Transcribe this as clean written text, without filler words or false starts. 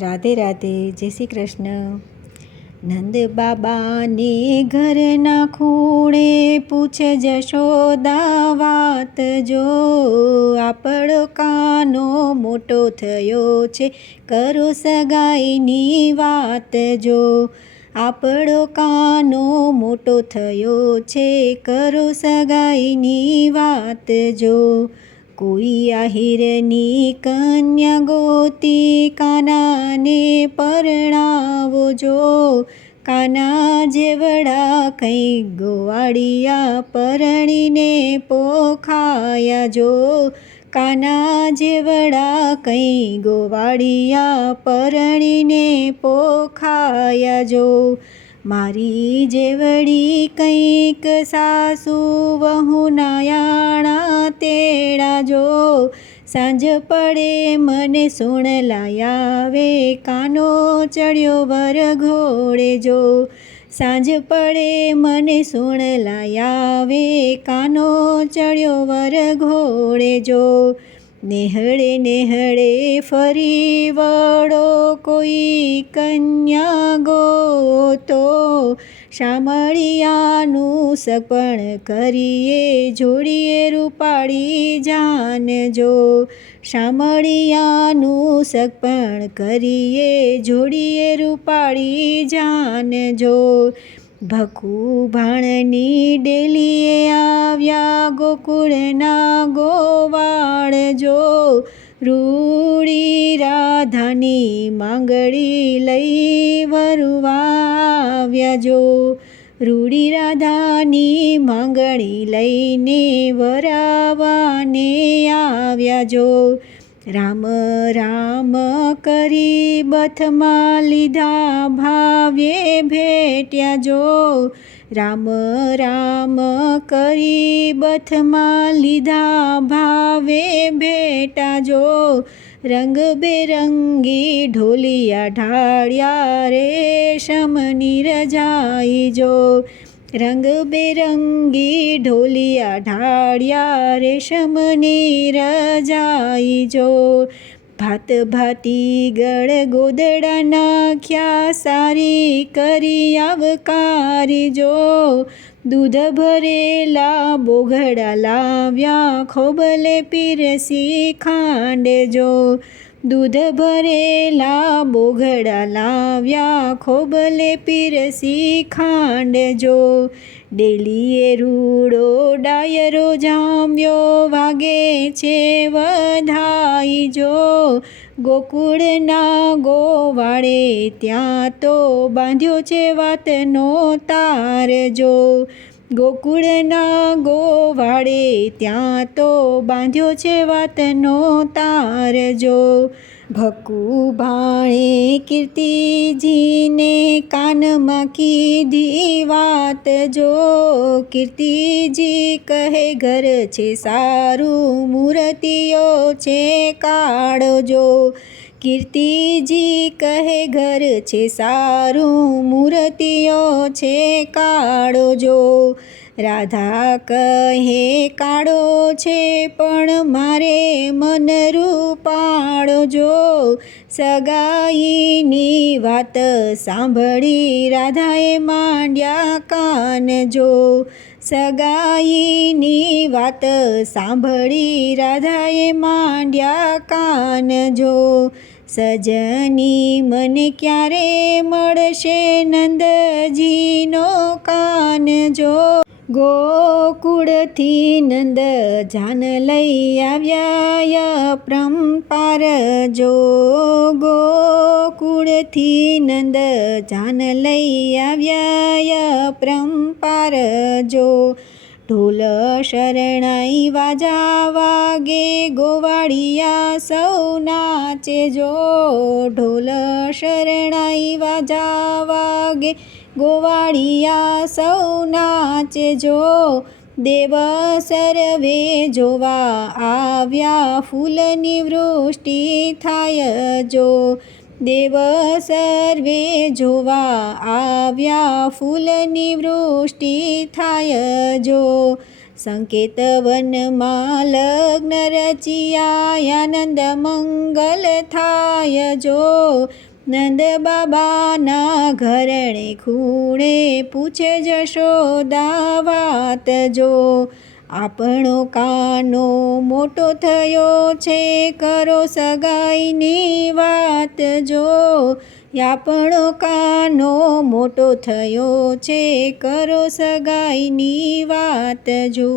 રાધે રાધે, જય શ્રી કૃષ્ણ. નંદ બાબાને ઘરના ખૂણે પૂછે જશોદા વાત જો, આપણો કાનો મોટો થયો છે, કરો સગાઈની વાત જો. આપણો કાનો મોટો થયો છે, કરો સગાઈની વાત જો. કોઈ આહિરની કન્યા ગોતી કાનાને પરણાવો જો. કાના જેવડા કંઈ ગોવાળિયા પરણીને પોખાયા જો. કાના જેવડા કંઈ ગોવાળિયા પરણીને પોખાયા જો. મારી જેવડી કંઈક સાસુ વહુના યાણા તેડા જો. સાંજ પડે મને સોણલા આવે, કાનો ચડ્યો વર ઘોડે જો. સાંજ પડે મને સોણલા આવે, કાનો ચડ્યો વર ઘોડે જો. નેહળે નેહળે ફરી વળો, કોઈ કન્યા ગોતો. શામળિયાનું સગપણ કરીએ, જોડીએ રૂપાળી જાન જો. શામળિયાનું સગપણ કરીએ, જોડીએ રૂપાળી જાન જો. ભકુ ભાણની ડેલીએ આવ્યા, ગોકુળના ગોવાળ જો. રૂડી રાધાની માંગડી લઈ વરવાવ્યા જો. રૂડી રાધાની માંગણી લઈને વરાવાને આવ્યા જો. રામ રામ કરી બથમાં લીધા, ભાવ્યે ભેટ્યા જો. રામ રામ કરી બથમાં લીધા, ભાવે ભેટા જો. રંગબેરંગી ઢોલિયા ઢાળ્યા, રેશમની રજાઈ જો. રંગબેરંગી ઢોલિયા ઢાળ્યા, રેશમની રજાઈ જો. ભાત ભાતી ગળ ગોદડા નાખ્યા, સારી કરી આવકારી જો. દૂધ ભરેલા બોઘડા લાવ્યા, ખોબલે પીરસી ખાંડે જો. દૂધ ભરેલા બોઘડા લાવ્યા, ખોબલે પીરસી ખાંડ જો. ડેલીએ રૂડો ડાયરો જામ્યો, વાગે છે વધાઈ જો. ગોકુળના ગોવાળે ત્યાં તો બાંધ્યો છે વાતનો તાર જો. ગોકુળના ગોવાળે ત્યાં તો બાંધ્યો છે વાતનો તાર જો. ભકુ ભાણે કીર્તિજીને કાનમાં કીધી વાત જો. કીર્તિજી કહે ઘર છે સારું, મૂર્તિઓ છે કાળો જો. કીર્તિજી કહે ઘર છે સારું, મૂર્તિઓ છે કાળો જો. રાધા કહે કાળો છે પણ મારે મન રૂપાળો જો. સગાઈની વાત સાંભળી રાધાએ માંડ્યા કાન જો. સગાઈની વાત સાંભળી રાધાએ માંડ્યા કાન જો. સજની મને ક્યારે મળશે, નંદજીનો કાન જો. ગોકુળથી નંદ જાન લઈ આવ્યા પરંપાર જો. ગોકુળથી નંદ જાન લઈ આવ્યા પરંપાર જો. ઢોલ શરણાઈ વાજા વાગે, ગોવાળિયા સૌ નાચે જો. ઢોલ શરણાઈ વાજા વાગે, ગોવાળિયા સૌ નાચે જો. દેવ સર્વે જોવા આવ્યા, ફૂલની વૃષ્ટિ થાય જો. દેવ સર્વે જોવા આવ્યા, ફૂલની વૃષ્ટિ થાય જો. સંકેત વનમાં લગ્ન રચિયા આનંદ મંગલ થાય જો નંદ બાબાના ઘરણે ખૂણે પૂછે જશોદા વાત જો આપણો કાનો મોટો થયો છે કરો સગાઈની વાત જો આપણો કાનો મોટો થયો છે કરો સગાઈની વાત જો